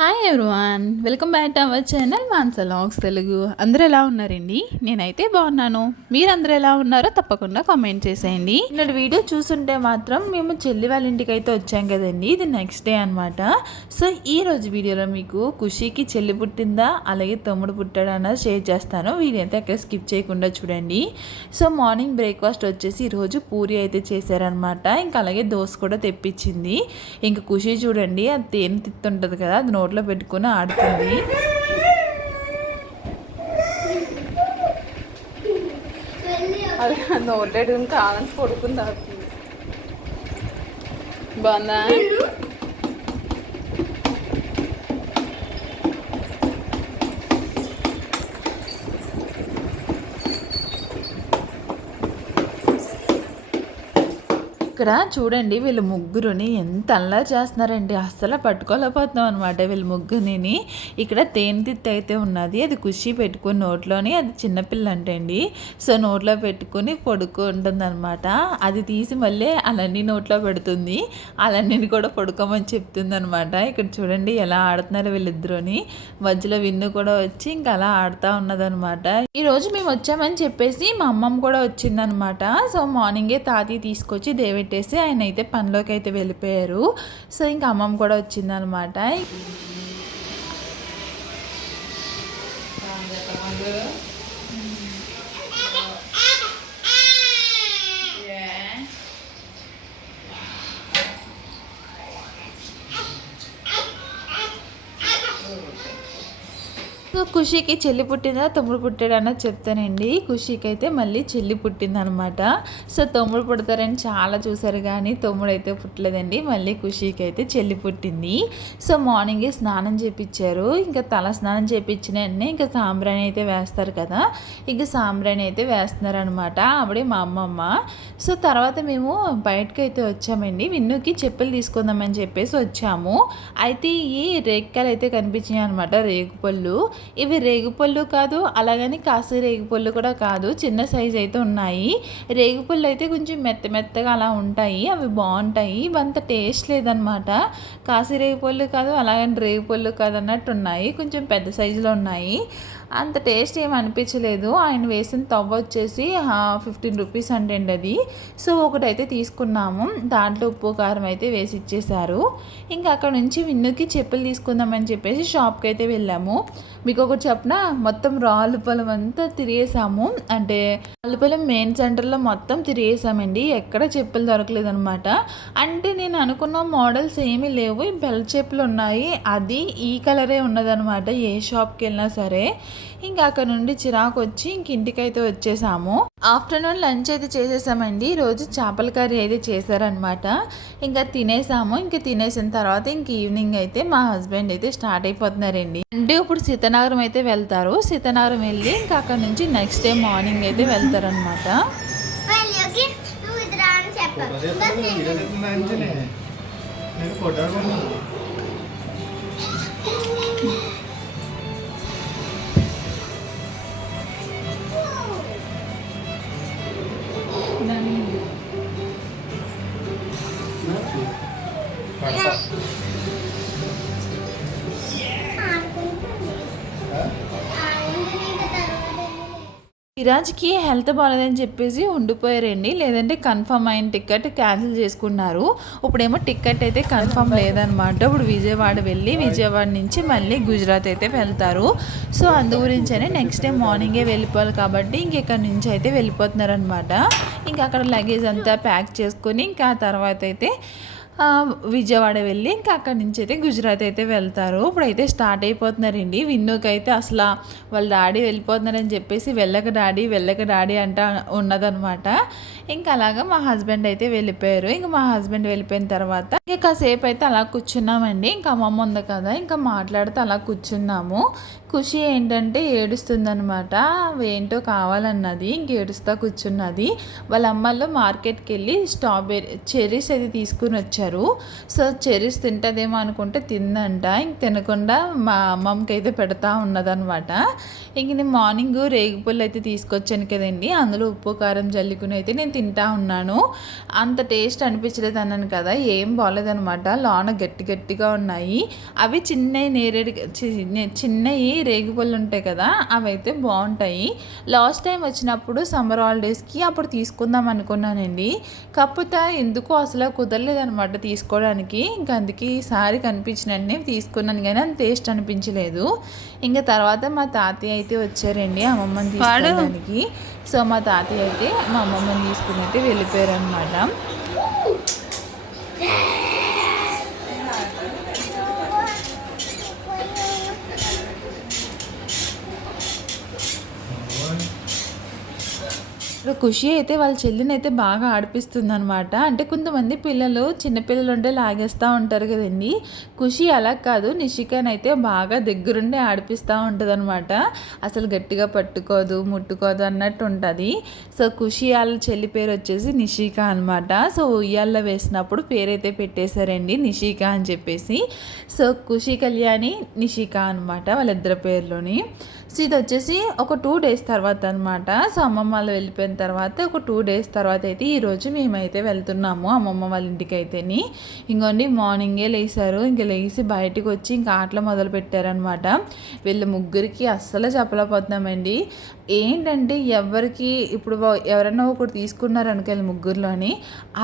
Hi everyone, welcome back to our channel Mansa vlogs Telugu. అందరూ ఎలా ఉన్నారండి? నేనైతే బాగున్నాను. మీరందరూ ఎలా ఉన్నారో తప్పకుండా కామెంట్ చేసేయండి. నేను వీడియో చూస్తుంటే మాత్రం మేము చెల్లి వాళ్ళ ఇంటికి అయితే వచ్చాం కదండి. ఇది నెక్స్ట్ డే అనమాట. సో ఈ రోజు వీడియోలో మీకు ఖుషీకి చెల్లి పుట్టిందా అలాగే తమ్ముడు పుట్టాడా అన్నది షేర్ చేస్తాను. వీడియో అయితే అక్కడ స్కిప్ చేయకుండా చూడండి. సో మార్నింగ్ బ్రేక్ఫాస్ట్ వచ్చేసి ఈరోజు పూరి అయితే చేశారనమాట. ఇంకా అలాగే దోశ కూడా తెప్పించింది. ఇంకా ఖుషి చూడండి, అది తేనె తిత్తుంటుంది కదా, అది నోట్లో పెట్టుకుని ఆడుతుంది. అది నోట్లో కావాలని పడుకుంది ఆడుతుంది. బాగుందా? ఇక్కడ చూడండి, వీళ్ళు ముగ్గురుని ఎంత అల్లరి చేస్తున్నారండి. అస్సలు పట్టుకోలేకపోతున్నాం అనమాట వీళ్ళు ముగ్గురిని. ఇక్కడ తేనెతిత్తి అయితే ఉన్నది, అది ఖుషి పెట్టుకుని నోట్లోని, అది చిన్నపిల్ల అంటండి. సో నోట్లో పెట్టుకుని పడుకుంటుంది అనమాట. అది తీసి మళ్ళీ అలాన్ని నోట్లో పెడుతుంది, అలాన్ని కూడా పడుకోమని చెప్తుంది అనమాట. ఇక్కడ చూడండి ఎలా ఆడుతున్నారు వీళ్ళిద్దరుని. మధ్యలో విన్ను కూడా వచ్చి ఇంకా అలా ఆడుతూ ఉన్నదనమాట. ఈరోజు మేము వచ్చామని చెప్పేసి మా అమ్మమ్మ కూడా వచ్చిందనమాట. సో మార్నింగే తాతయ్య తీసుకొచ్చి పెట్టేసి ఆయన అయితే పనిలోకి అయితే వెళ్ళిపోయారు. సో ఇంకా అమ్మమ్మ కూడా వచ్చిందనమాట. సో ఖుషీకి చెల్లి పుట్టిందా తమ్ముడు పుట్టాడా అన్నది చెప్తానండి. ఖుషీకి అయితే మళ్ళీ చెల్లి పుట్టిందనమాట. సో తమ్ముడు పుడతారని చాలా చూసారు కానీ తమ్ముడు అయితే పుట్టలేదండి. మళ్ళీ ఖుషీకి అయితే చెల్లి పుట్టింది. సో మార్నింగే స్నానం చేయించారు. ఇంకా తల స్నానం చేయించిన వెంటనే ఇంకా సాంబ్రాణి అయితే వేస్తారు కదా, ఇంకా సాంబ్రాణి అయితే వేస్తున్నారనమాట ఆవిడే మా అమ్మమ్మ. సో తర్వాత మేము బయటకు అయితే వచ్చామండి. విన్నుకి చెప్పులు తీసుకుందామని చెప్పేసి వచ్చాము. అయితే ఈ రేగికాయలు అయితే కనిపించినాయి అనమాట, రేగుపళ్ళు. ఇవి రేగుపళ్ళు కాదు, అలాగని కాసి రేగుపళ్ళు కూడా కాదు, చిన్న సైజు అయితే ఉన్నాయి. రేగుపళ్ళు అయితే కొంచెం మెత్తగా అలా ఉంటాయి, అవి బాగుంటాయి. అంత టేస్ట్ లేదనమాట. కాసి రేగుపళ్ళు కాదు, అలాగని రేగుపళ్ళు కాదు అన్నట్టు ఉన్నాయి, కొంచెం పెద్ద సైజులో ఉన్నాయి. అంత టేస్ట్ ఏమి అనిపించలేదు. ఆయన వేసిన తవ్వ వచ్చేసి 15 రూపీస్ అంటండి అది. సో ఒకటైతే తీసుకున్నాము, దాంట్లో ఉప్పు కారం అయితే వేసి ఇచ్చేసారు. ఇంకా అక్కడ నుంచి విన్నుకి చెప్పులు తీసుకుందామని చెప్పేసి షాప్కి అయితే వెళ్ళాము. మీకు ఒకటి చెప్పిన, మొత్తం రాళ్ళుపాలెం అంతా తిరిగేసాము. అంటే రాళ్ళుపాలెం మెయిన్ సెంటర్లో మొత్తం తిరిగేసామండి, ఎక్కడ చెప్పులు దొరకలేదు అనమాట. అంటే నేను అనుకున్న మోడల్స్ ఏమీ లేవు, బెల్ట్ చెప్పులు ఉన్నాయి, అది ఈ కలరే ఉన్నదనమాట ఏ షాప్కి వెళ్ళినా సరే. ఇంకా అక్కడ నుండి చిరాకు వచ్చి ఇంక ఇంటికైతే వచ్చేసాము. ఆఫ్టర్నూన్ లంచ్ అయితే చేసేసామండి. ఈరోజు చేపల కర్రీ అయితే చేశారనమాట. ఇంకా తినేసాము. ఇంకా తినేసిన తర్వాత ఇంక ఈవినింగ్ అయితే మా హస్బెండ్ అయితే స్టార్ట్ అయిపోతున్నారండి. అంటే ఇప్పుడు సీతానగరం అయితే వెళ్తారు. సీతానగరం వెళ్ళి ఇంకా అక్కడ నుంచి నెక్స్ట్ డే మార్నింగ్ అయితే వెళ్తారనమాట. విరాజ్కి హెల్త్ బాగాలేదని చెప్పేసి ఉండిపోయారండి, లేదంటే కన్ఫర్మ్ అయిన టికెట్ క్యాన్సిల్ చేసుకున్నారు. ఇప్పుడేమో టికెట్ అయితే కన్ఫర్మ్ లేదనమాట. ఇప్పుడు విజయవాడ వెళ్ళి విజయవాడ నుంచి మళ్ళీ గుజరాత్ అయితే వెళ్తారు. సో అందు గురించనే నెక్స్ట్ డే మార్నింగే వెళ్ళిపోవాలి కాబట్టి ఇంకెక్కడి నుంచి అయితే వెళ్ళిపోతున్నారనమాట. ఇంకా అక్కడ లగేజ్ అంతా ప్యాక్ చేసుకొని ఇంకా తర్వాత అయితే విజయవాడ వెళ్ళి ఇంకా అక్కడి నుంచి అయితే గుజరాత్ అయితే వెళ్తారు. ఇప్పుడైతే స్టార్ట్ అయిపోతున్నారండి. విన్నుకి అయితే అసలు వాళ్ళ డాడీ వెళ్ళిపోతున్నారని చెప్పేసి వెళ్ళక డాడీ అంట ఉన్నదనమాట. ఇంకా అలాగా మా హస్బెండ్ అయితే వెళ్ళిపోయారు. ఇంకా మా హస్బెండ్ వెళ్ళిపోయిన తర్వాత ఇంకా కాసేపు అయితే అలా కూర్చున్నామండి. ఇంకా అమ్మమ్మ ఉంది కదా, ఇంకా మాట్లాడుతూ అలా కూర్చున్నాము. ఖుషి ఏంటంటే ఏడుస్తుందనమాట, ఏంటో కావాలన్నది, ఇంక ఏడుస్తూ కూర్చున్నది. వాళ్ళ అమ్మల్లో మార్కెట్కి వెళ్ళి స్ట్రాబెర్రీ చెర్రీస్ అయితే తీసుకుని వచ్చారు. ఇచ్చారు. సో చెర్రీస్ తింటుందేమో అనుకుంటే తిందంట, ఇంక తినకుండా మా అమ్మమ్మకి అయితే పెడతా ఉన్నదనమాట. ఇంక నేను మార్నింగ్ రేగిపళ్ళు అయితే తీసుకొచ్చాను కదండి, అందులో ఉప్పు కారం జల్లుకుని అయితే నేను తింటా ఉన్నాను. అంత టేస్ట్ అనిపించలేదు అన్నాను కదా, ఏం బాగోలేదనమాట. లోన గట్టి గట్టిగా ఉన్నాయి. అవి చిన్నవి రేగిపళ్ళు ఉంటాయి కదా, అవి అయితే బాగుంటాయి. లాస్ట్ టైం వచ్చినప్పుడు సమ్మర్ హాలిడేస్కి అప్పుడు తీసుకుందాం అనుకున్నానండి, కాకపోతే ఎందుకో అసలు కుదరలేదనమాట తీసుకోవడానికి. ఇంకా అందుకే ఈసారి కనిపించినన్ని తీసుకున్నాను కానీ అంత టేస్ట్ అనిపించలేదు. ఇంకా తర్వాత మా తాతయ్య అయితే వచ్చారండి అమ్మమ్మని తీసుకోవడానికి. సో మా తాతయ్య అయితే మా అమ్మమ్మని తీసుకుని అయితే వెళ్ళిపోయారు అనమాట. ఖుషి అయితే వాళ్ళ చెల్లిని అయితే బాగా ఆడిపిస్తుంది అనమాట. అంటే కొంతమంది పిల్లలు చిన్నపిల్లలు ఉంటే లాగేస్తూ ఉంటారు కదండి, ఖుషి అలా కాదు, నిషికాని అయితే బాగా దగ్గరుండి ఆడిపిస్తూ ఉంటుంది అనమాట. అసలు గట్టిగా పట్టుకోదు, ముట్టుకోదు అన్నట్టు ఉంటుంది. సో ఖుషి వాళ్ళ చెల్లి పేరు వచ్చేసి నిషిక అనమాట. సో ఉయ్యాల్లో వేసినప్పుడు పేరైతే పెట్టేశారండి నిషిక అని చెప్పేసి. సో ఖుషి కళ్యాణి నిషిక అనమాట వాళ్ళిద్దరి పేర్లోని. సో ఇది వచ్చేసి ఒక 2 days తర్వాత అనమాట. సో అమ్మమ్మ వాళ్ళు వెళ్ళిపోయిన తర్వాత ఒక 2 days తర్వాత అయితే ఈరోజు మేమైతే వెళ్తున్నాము అమ్మమ్మ వాళ్ళ ఇంటికి అయితేని. ఇంకోండి మార్నింగే లేసారు, ఇంక లేచి బయటకు వచ్చి ఇంకా ఆటలు మొదలు పెట్టారనమాట. వీళ్ళ ముగ్గురికి అస్సలు చెప్పలేకపోతున్నామండి. ఏంటంటే ఎవరికి ఇప్పుడు ఎవరైనా ఒకటి తీసుకున్నారు అనుకోవాలి ముగ్గురులోని,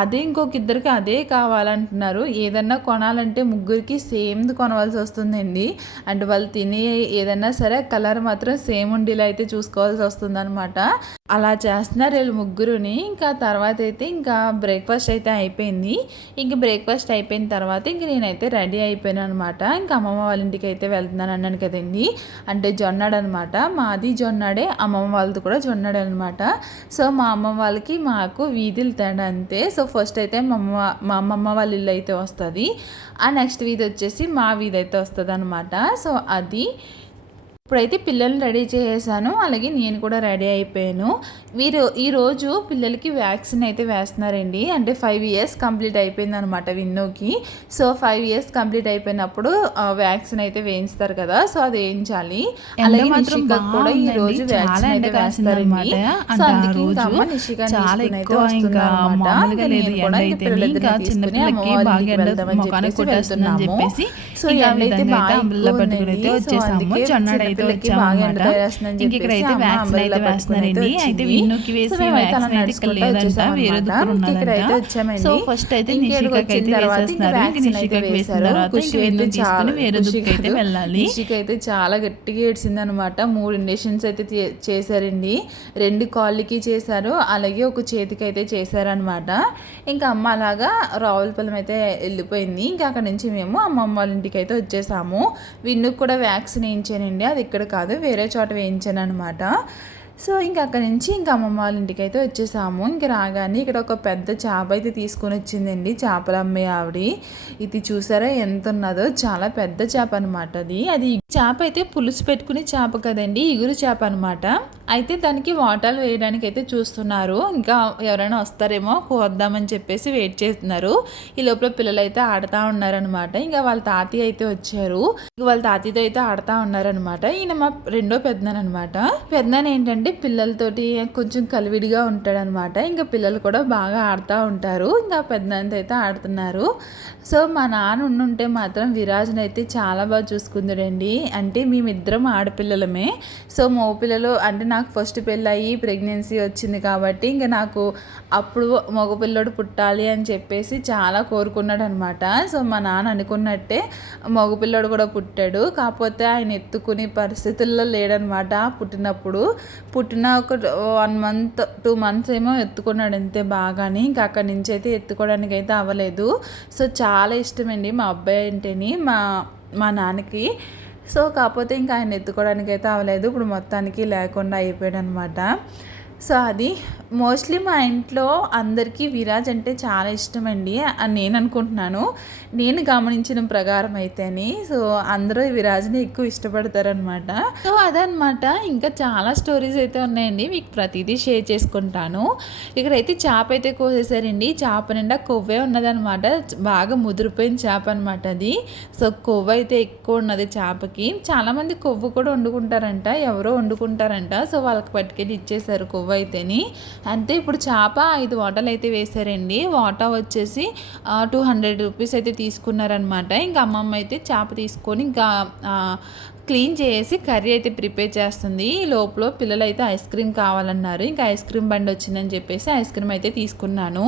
అదే ఇంకొక ఇద్దరికి అదే కావాలంటున్నారు. ఏదన్నా కొనాలంటే ముగ్గురికి సేమ్ది కొనవలసి వస్తుందండి. అంటే వాళ్ళు తినే ఏదన్నా సరే కలర్ మాత్రం సేమ్ ఉండేలా అయితే చూసుకోవాల్సి వస్తుంది అనమాట. అలా చేస్తున్నారు వీళ్ళు ముగ్గురుని. ఇంకా తర్వాత అయితే ఇంకా బ్రేక్ఫాస్ట్ అయితే అయిపోయింది. ఇంక బ్రేక్ఫాస్ట్ అయిపోయిన తర్వాత ఇంక నేనైతే రెడీ అయిపోయాను అనమాట. ఇంకా అమ్మమ్మ వాళ్ళ ఇంటికి అయితే వెళ్తున్నాను అన్నాను కదండి, అంటే జొన్నాడు అనమాట. మాది జొన్నాడే, అమ్మమ్మ వాళ్ళది కూడా జొన్నాడే అనమాట. సో మా అమ్మమ్మ వాళ్ళకి మాకు వీధులు తేడా అంతే. సో ఫస్ట్ అయితే మా అమ్మమ్మ వాళ్ళ ఇల్లు అయితే వస్తుంది, ఆ నెక్స్ట్ వీధి వచ్చేసి మా వీధి అయితే వస్తుంది అనమాట. సో అది ఇప్పుడైతే పిల్లల్ని రెడీ చేసేసాను, అలాగే నేను కూడా రెడీ అయిపోయాను. ఈరోజు పిల్లలకి వ్యాక్సిన్ అయితే వేస్తున్నారండి. అంటే 5 years కంప్లీట్ అయిపోయింది అనమాట విన్నోకి. సో 5 years కంప్లీట్ అయిపోయినప్పుడు వ్యాక్సిన్ అయితే వేయిస్తారు కదా, సో అది వేయించాలి. అలాగే నిషికాకు కూడా ఈ రోజు వ్యాక్సిన్ అయితే వేస్తారండి. సో అందుకే ఇంకా అమ్మ నిషికాని తీసుకుని అయితే వస్తుందన్నమాట. నేను కూడా ఇంకా పిల్లలిద్దరిని తీసుకుని అమ్మ వాళ్ళ ఇంటికి వెళ్దామని చెప్పేసి వెళ్తున్నాము. సో ఎండైతే బాగా వచ్చేసాము. ఇక్కడైతే వ్యాక్సిన్ అయితే వేస్తున్నారండి. అయితే విన్నుకి వేసి వ్యాక్సిన్ అయితే ఇక్కడ లేదంట, వేరే దగ్గర ఉన్నదంట. సో ఫస్ట్ అయితే నిషికాకి అయితే వేసేస్తున్నారు. ఇంక నిషికాకి వేసిన తర్వాత ఇంక విన్ను తీసుకుని వేరే దుక్కి అయితే వెళ్ళాలి. నిషిక అయితే చాలా గట్టిగా ఏడ్చింది అనమాట. 3 ఇంజెక్షన్స్ అయితే చేశారండి. 2 కాళ్ళకి చేశారు, అలాగే ఒక చేతికి అయితే చేశారనమాట. ఇంకా అమ్మ అలాగా రావులపాలెం అయితే వెళ్ళిపోయింది. ఇంకా అక్కడ నుంచి మేము అమ్మమ్మ వాళ్ళ ఇంటికి అయితే వచ్చేసాము. విన్నుకు కూడా వ్యాక్సిన్ వేయించానండి, అది ఇక్కడ కాదు వేరే చోట వేయించాను అనమాట. సో ఇంకా అక్కడి నుంచి ఇంకా అమ్మమ్మ వాళ్ళ ఇంటికి అయితే వచ్చేసాము. ఇంక రాగానే ఇక్కడ ఒక పెద్ద చేప అయితే తీసుకొని వచ్చిందండి, చేపలు అమ్మే ఆవిడ. ఇది చూసారా ఎంత ఉన్నదో, చాలా పెద్ద చేప అనమాట. అది చేప అయితే పులుసు పెట్టుకునే చేప కదండి, ఇగురు చేప అనమాట. అయితే దానికి వాటాలు వేయడానికి అయితే చూస్తున్నారు. ఇంకా ఎవరైనా వస్తారేమో కోద్దామని చెప్పేసి వెయిట్ చేస్తున్నారు. ఈ లోపల పిల్లలు అయితే ఆడుతూ ఉన్నారనమాట. ఇంకా వాళ్ళ తాతయ్య అయితే వచ్చారు, వాళ్ళ తాతయ్యతో అయితే ఆడుతూ ఉన్నారనమాట. ఈయన మా రెండో పెద్దనమాట. పెద్దన ఏంటంటే పిల్లలతోటి కొంచెం కలివిడిగా ఉంటాడనమాట. ఇంకా పిల్లలు కూడా బాగా ఆడుతూ ఉంటారు. ఇంకా పెద్దనంత అయితే ఆడుతున్నారు. సో మా నాన్న ఉండుంటే మాత్రం విరాజ్ని అయితే చాలా బాగా చూసుకుందాడండి. అంటే మేమిద్దరం ఆడపిల్లలమే. సో మగపిల్లలు అంటే నాకు ఫస్ట్ పెళ్ళయి ప్రెగ్నెన్సీ వచ్చింది కాబట్టి ఇంకా నాకు అప్పుడు మగపిల్లడు పుట్టాలి అని చెప్పేసి చాలా కోరుకున్నాడు అనమాట. సో మా నాన్న అనుకున్నట్టే మగపిల్లడు కూడా పుట్టాడు. కాకపోతే ఆయన ఎత్తుకునే పరిస్థితుల్లో లేడనమాట. పుట్టిన ఒక 1 month 2 months ఏమో ఎత్తుకున్నాడు అంతే బాగాని. ఇంకా అక్కడి నుంచి అయితే ఎత్తుకోవడానికి అయితే అవ్వలేదు. సో చాలా ఇష్టమండి మా అబ్బాయి అంటేని మా నాన్నకి. సో కాకపోతే ఇంకా ఆయన ఎత్తుకోవడానికి అయితే అవ్వలేదు. ఇప్పుడు మొత్తానికి లేకుండా అయిపోయాడు అనమాట. సో అది మోస్ట్లీ మా ఇంట్లో అందరికీ విరాజ్ అంటే చాలా ఇష్టం అండి అని నేను అనుకుంటున్నాను. నేను గమనించిన ప్రకారం అయితేని సో అందరూ విరాజ్ని ఎక్కువ ఇష్టపడతారనమాట. సో అదనమాట. ఇంకా చాలా స్టోరీస్ అయితే ఉన్నాయండి, మీకు ప్రతిదీ షేర్ చేసుకుంటాను. ఇక్కడైతే చేప అయితే కోసేసారండి. చేప నిండా కొవ్వే ఉన్నదనమాట, బాగా ముదిరిపోయిన చేప అనమాట అది. సో కొవ్వు అయితే ఎక్కువ ఉన్నది చేపకి. చాలామంది కొవ్వు కూడా వండుకుంటారంట, ఎవరో వండుకుంటారంట. సో వాళ్ళకి పట్టుకెళ్ళి ఇచ్చేసారు కొవ్వు అయితేని. అంతే. ఇప్పుడు చేప 5 వాటాలు అయితే వేశారండి. వాటా వచ్చేసి 200 రూపీస్ అయితే తీసుకున్నారనమాట. ఇంకా అమ్మమ్మ అయితే చేప తీసుకొని ఇంకా క్లీన్ చేసి కర్రీ అయితే ప్రిపేర్ చేస్తుంది. ఈ లోపల పిల్లలు అయితే ఐస్ క్రీమ్ కావాలన్నారు. ఇంకా ఐస్ క్రీమ్ బండి వచ్చిందని చెప్పేసి ఐస్ క్రీమ్ అయితే తీసుకున్నాను.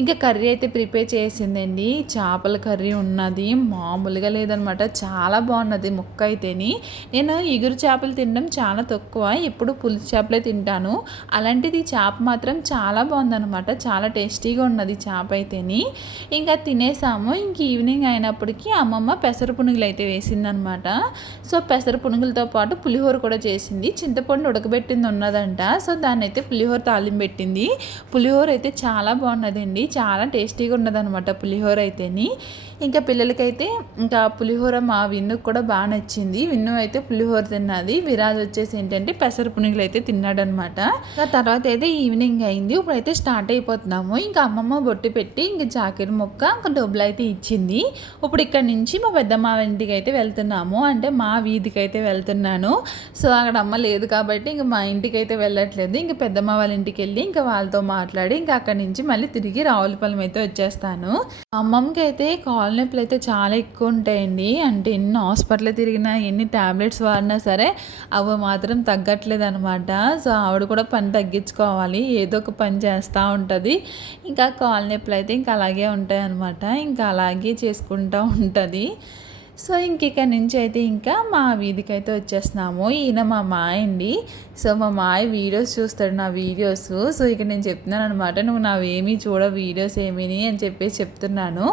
ఇంకా కర్రీ అయితే ప్రిపేర్ చేసిందండి. చేపల కర్రీ ఉన్నది, మామూలుగా లేదనమాట, చాలా బాగున్నది ముక్క అయితేని. నేను ఇగురు చేపలు తినడం చాలా తక్కువ, ఎప్పుడు పులుసు చేపలే తింటాను. అలాంటిది చేప మాత్రం చాలా బాగుందనమాట, చాలా టేస్టీగా ఉన్నది చేప అయితేని. ఇంకా తినేసాము. ఇంక ఈవినింగ్ అయినప్పటికీ అమ్మమ్మ పెసర పునుగులు అయితే వేసిందనమాట. సో పెసర పునుగులతో పాటు పులిహోర కూడా చేసింది. చింతపండు ఉడకబెట్టింది ఉన్నదంట. సో దాన్ని అయితే పులిహోర తాలింపు పెట్టింది. పులిహోర అయితే చాలా బాగున్నదండి, చాలా టేస్టీగా ఉన్నదనమాట పులిహోర అయితేని. ఇంకా పిల్లలకైతే ఇంకా పులిహోర మా విన్నుకు కూడా బాగా నచ్చింది. విన్ను అయితే పులిహోర తిన్నది. విరాజ్ వచ్చేసి ఏంటంటే పెసర పునుగులు అయితే తిన్నాడనమాట. ఇంకా తర్వాత అయితే ఈవినింగ్ అయింది. ఇప్పుడైతే స్టార్ట్ అయిపోతున్నాము. ఇంకా అమ్మమ్మ బొట్టు పెట్టి ఇంక జాకెట్ ముక్క ఇంకా డబ్బులు అయితే ఇచ్చింది. ఇప్పుడు ఇక్కడ నుంచి మా పెద్దమ్మ ఇంటికి అయితే వెళ్తున్నాము, అంటే మా వీధికి అయితే వెళ్తున్నాను. సో అక్కడ అమ్మ లేదు కాబట్టి ఇంక మా ఇంటికి అయితే వెళ్ళట్లేదు. ఇంక పెద్దమ్మ వాళ్ళ ఇంటికి వెళ్ళి ఇంకా వాళ్ళతో మాట్లాడి ఇంకా అక్కడి నుంచి మళ్ళీ తిరిగి రావులపాలెం అయితే వచ్చేస్తాను. అమ్మమ్మకి అయితే కాళ్ళ నొప్పులు అయితే చాలా ఎక్కువ ఉంటాయండి. అంటే ఎన్ని హాస్పిటల్ తిరిగినా, ఎన్ని ట్యాబ్లెట్స్ వాడినా సరే అవి మాత్రం తగ్గట్లేదు అనమాట. సో ఆవిడ కూడా పని తగ్గించుకోవాలి, ఏదో ఒక పని చేస్తూ ఉంటుంది. ఇంకా కాళ్ళ నొప్పులు అయితే ఇంకా అలాగే ఉంటాయి అనమాట, ఇంకా అలాగే చేసుకుంటూ ఉంటుంది. సో ఇక్కడ నుంచి అయితే ఇంకా మా వీధికి అయితే వచ్చేస్తున్నాము. ఈయన మా మాయ అండి. సో మా మాయ వీడియోస్ చూస్తాడు, నా వీడియోస్. సో ఇక్కడ నేను చెప్తున్నాను అనమాట, నువ్వు నావేమీ చూడ వీడియోస్ ఏమీ అని చెప్పేసి చెప్తున్నాను.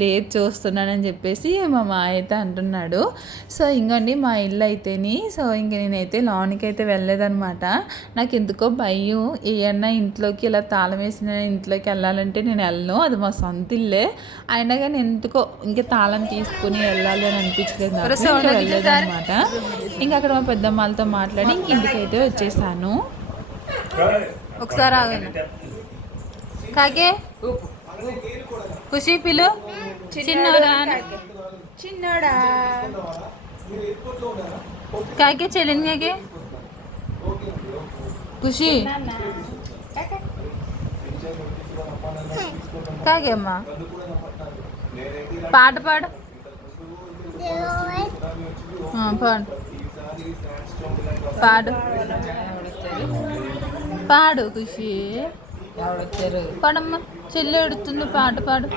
లేదు చూస్తున్నానని చెప్పేసి మా మాయ అయితే అంటున్నాడు. సో ఇంకండి మా ఇల్లు అయితేని. సో ఇంక నేనైతే లోనికి అయితే వెళ్ళలేదనమాట. నాకు ఎందుకో భయం, ఏమన్నా ఇంట్లోకి ఇలా తాళం వేసిన ఇంట్లోకి వెళ్ళాలంటే నేను వెళ్ళను, అది మా సొంత ఇల్లే అయినా కానీ ఎందుకో ఇంకా తాళం తీసుకుని వెళ్ళాలి అని అనిపించలేదు అనమాట. ఇంకా అక్కడ మా పెద్దమ్మలతో మాట్లాడి ఇంక ఇంటికైతే వచ్చేసాను. ఒకసారి ఆగండి. కాకే ఖుషి పిలు చిన్నోడా చిన్నోడా కాకే చెల్లింది కాకే ఖుషి కాకే అమ్మా పాట పాడు పాడు పాడు పాడు ఖుషి పాడమ్మా, చెల్లి ఎడుతుంది, పాట పాడు.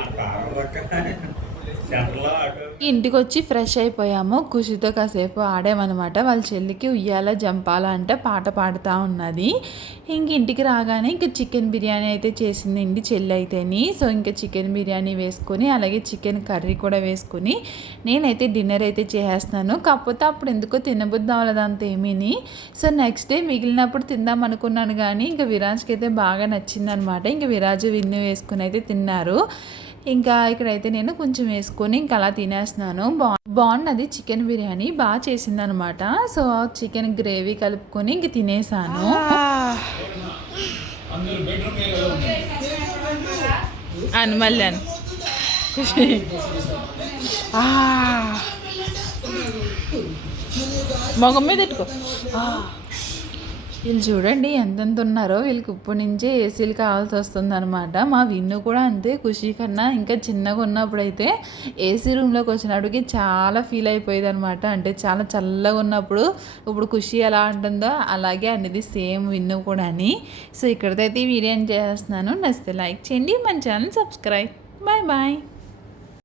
ఇంటికి వచ్చి ఫ్రెష్ అయిపోయాము. ఖుషితో కాసేపు ఆడామన్నమాట. వాళ్ళ చెల్లికి ఉయ్యాల జంపాల అంటే పాట పాడుతూ ఉన్నది. ఇంటికి రాగానే ఇంకా చికెన్ బిర్యానీ అయితే చేసిందండి చెల్లి అయితేని. సో ఇంకా చికెన్ బిర్యానీ వేసుకొని అలాగే చికెన్ కర్రీ కూడా వేసుకొని నేనైతే డిన్నర్ అయితే చేసేస్తున్నాను. కాకపోతే అప్పుడు ఎందుకో తినబుద్ధి అవ్వలేదంత ఏమీని. సో నెక్స్ట్ డే మిగిలినప్పుడు తిందాం అనుకున్నాను కానీ ఇంకా విరాజ్కి అయితే బాగా నచ్చిందనమాట. ఇంకా విరాజ్ విన్ను వేసుకుని అయితే తిన్నారు. ఇంకా ఇక్కడైతే నేను కొంచెం వేసుకొని ఇంకా అలా తినేస్తున్నాను. బాగున్నది చికెన్ బిర్యానీ, బాగా చేసిందనమాట. సో చికెన్ గ్రేవీ కలుపుకొని ఇంక తినేసాను. మళ్ళీ మొగం మీద పెట్టుకో. వీళ్ళు చూడండి ఎంతెంత ఉన్నారో. వీళ్ళకి ఇప్పుడు నుంచే ఏసీలు కావాల్సి వస్తుంది అనమాట. మా విన్ను కూడా అంతే. ఖుషి కన్నా ఇంకా చిన్నగా ఉన్నప్పుడైతే ఏసీ రూమ్లోకి వచ్చినప్పటికి చాలా ఫీల్ అయిపోయేది అనమాట. అంటే చాలా చల్లగా ఉన్నప్పుడు ఇప్పుడు ఖుషి ఎలా ఉంటుందో అలాగే అనేది సేమ్ విన్ను కూడా అని. సో ఇక్కడితో అయితే ఈ వీడియోని చేస్తున్నాను. నచ్చితే లైక్ చేయండి, మన ఛానల్ సబ్స్క్రైబ్. Bye bye.